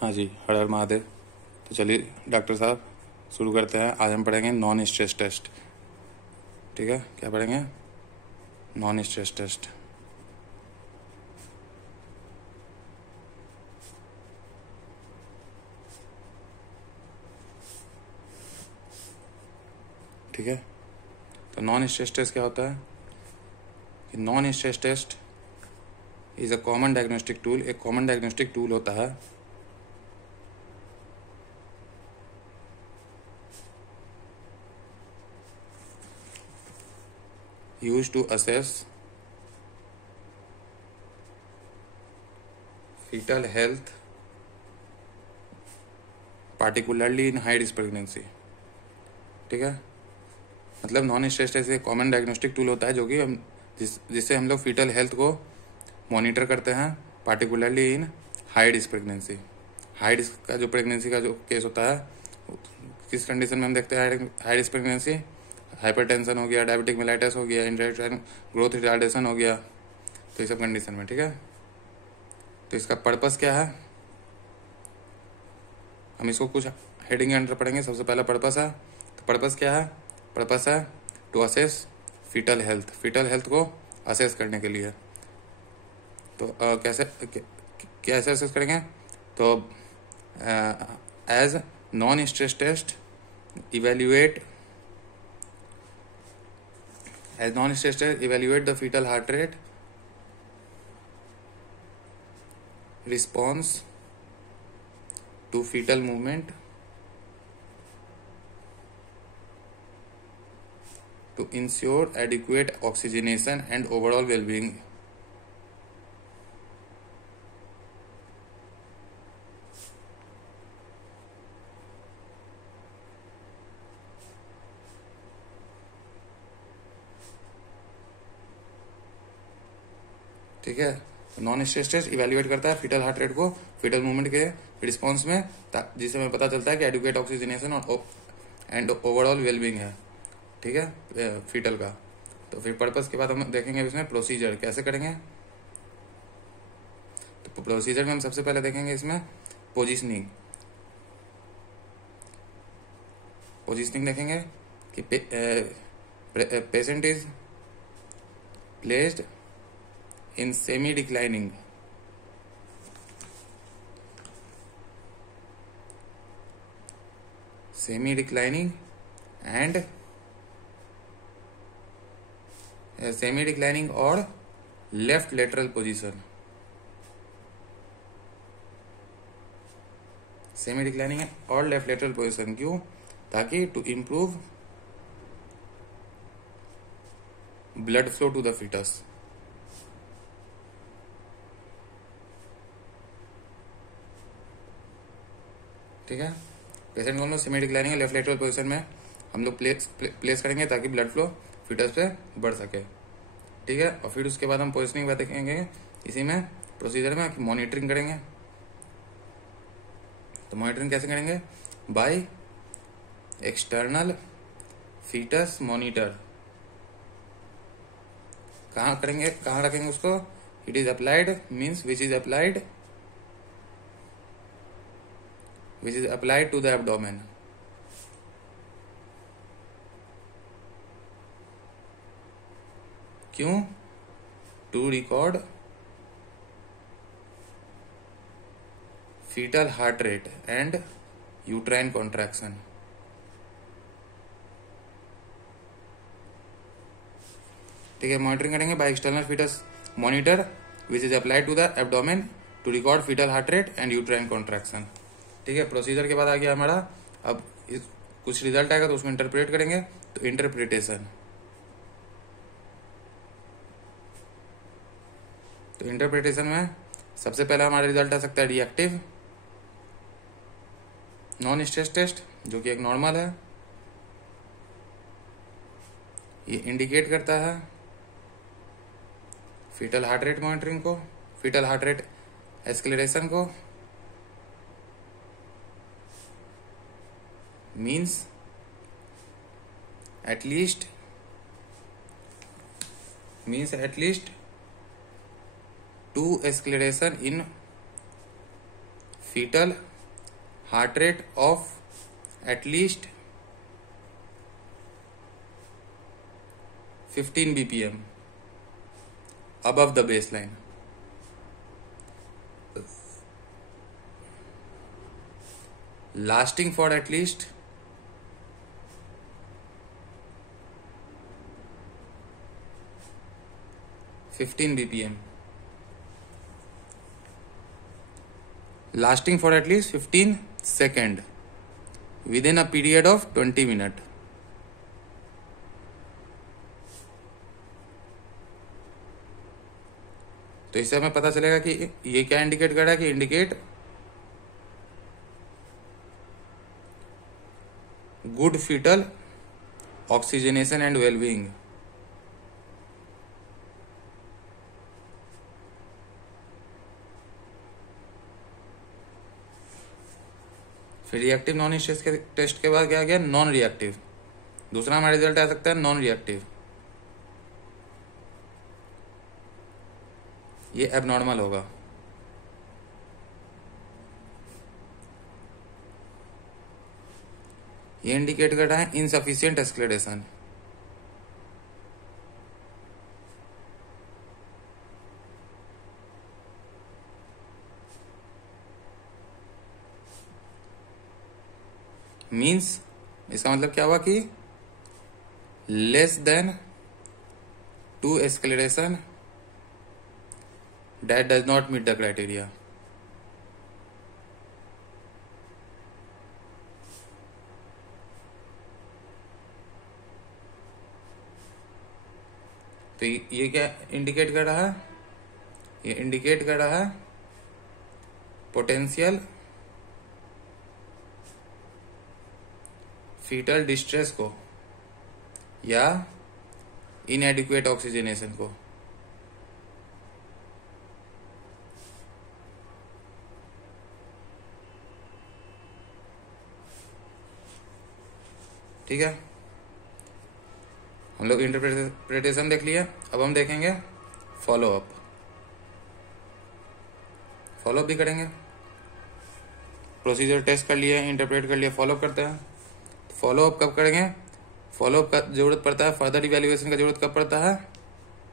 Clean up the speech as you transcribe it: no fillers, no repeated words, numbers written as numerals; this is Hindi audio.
हाँ जी, हर हर महादेव। तो चलिए डॉक्टर साहब शुरू करते हैं। आज हम पढ़ेंगे नॉन स्ट्रेस टेस्ट। ठीक है, क्या पढ़ेंगे? Non stress test. ठीक है, तो नॉन स्ट्रेस टेस्ट क्या होता है कि non stress test is a common diagnostic tool. एक कॉमन डायग्नोस्टिक टूल होता है used to assess fetal health, particularly in high risk pregnancy। ठीक है, मतलब नॉन स्ट्रेस टेस्ट एक कॉमन डायग्नोस्टिक टूल होता है जो कि हम जिससे हम लोग फीटल हेल्थ को मॉनिटर करते हैं, पार्टिकुलरली इन high risk pregnancy. High risk का जो प्रेगनेंसी का जो केस होता है, किस कंडीशन में हम देखते हैं हाई रिस्क प्रेगनेंसी? हाइपरटेंशन हो गया, डायबिटिक मेलाइटिस हो गया, इंटेस्टाइन ग्रोथ रिटार्डेशन हो गया, तो ये सब कंडीशन में। ठीक है, तो इसका पर्पस क्या है, हम इसको कुछ हेडिंग के अंडर पढ़ेंगे। सबसे पहला पर्पस है, तो पर्पस क्या है? पर्पस है to assess fetal health, fetal health को असेस करने के लिए। तो कैसे असेस करेंगे? तो as non stress test evaluate the fetal heart rate, response to fetal movement, to ensure adequate oxygenation and overall well-being। ठीक है, नॉन स्ट्रेस टेस्ट इवेल्युएट करता है फीटल हार्ट रेट को फीटल मूवमेंट के रिस्पॉन्स में, जिससे हमें पता चलता है कि एडुकेट ऑक्सीजनेशन और एंड ओवरऑल वेलबींग है। ठीक है, फीटल का। तो फिर पर्पस के बाद हम देखेंगे इसमें प्रोसीजर कैसे करेंगे। तो प्रोसीजर में हम सबसे पहले देखेंगे इसमें पोजिशनिंग देखेंगे कि patient is placed in semi-declining and semi-declining or left lateral position। semi-declining और लेफ्ट लेटरल पोजिशन क्यों? ताकि to improve blood flow to the fetus. ठीक है, पेशेंट को हम लोग semi declining left lateral position में हम लोग प्लेस करेंगे ताकि ब्लड फ्लो फीटस पे बढ़ सके। ठीक है, और फिर उसके बाद हम पोजिशनिंग बात देखेंगे इसी में प्रोसीजर में कि मॉनिटरिंग करेंगे। तो मॉनिटरिंग कैसे करेंगे? By external fetus monitor. कहाँ करेंगे, कहाँ रखेंगे उसको? It is applied means which is applied to the abdomen। क्यों? To record fetal heart rate and uterine contraction. ठीक है, मॉनिटरिंग करेंगे by external fetus monitor which is applied to the abdomen to record fetal heart rate and uterine contraction. ठीक है, प्रोसीजर के बाद आ गया हमारा, अब कुछ रिजल्ट आएगा तो उसको इंटरप्रेट करेंगे। तो इंटरप्रिटेशन में सबसे पहला हमारा रिजल्ट आ सकता है रिएक्टिव नॉन स्ट्रेस टेस्ट, जो कि एक नॉर्मल है। ये इंडिकेट करता है फीटल हार्ट रेट मॉनिटरिंग को, फीटल हार्ट रेट एस्केलेरेशन को। means at least 2 acceleration in fetal heart rate of at least 15 BPM above the baseline. Lasting for at least 15 BPM. Lasting for at least 15 seconds within a period of 20 minutes. तो इससे हमें पता चलेगा कि ये क्या इंडिकेट कर रहा है कि indicate good fetal oxygenation and wellbeing. फिर रिएक्टिव नॉन स्ट्रेस के टेस्ट के बाद क्या आ गया, नॉन रिएक्टिव. दूसरा हमारा रिजल्ट आ सकता है नॉन रिएक्टिव. ये एबनॉर्मल होगा. ये इंडिकेट कर रहा है इनसफिशिएंट एक्सक्लेरेशन. मीन्स इसका मतलब क्या हुआ कि less than 2 एक्सक्लेरेशन that does not meet the criteria. तो ये क्या इंडिकेट कर रहा है, ये इंडिकेट कर रहा है पोटेंशियल फीटल डिस्ट्रेस को या इनएडिक्वेट ऑक्सीजनेशन को. ठीक है, हम लोग इंटरप्रिटेशन देख लिया. अब हम देखेंगे फॉलोअप. फॉलोअप भी करेंगे. प्रोसीजर टेस्ट कर लिया, इंटरप्रेट कर लिया, फॉलोअप करते हैं. फॉलोअप कब करेंगे, फॉलोअप का जरूरत पड़ता है, फर्दर इवैल्यूएशन का जरूरत कब पड़ता है,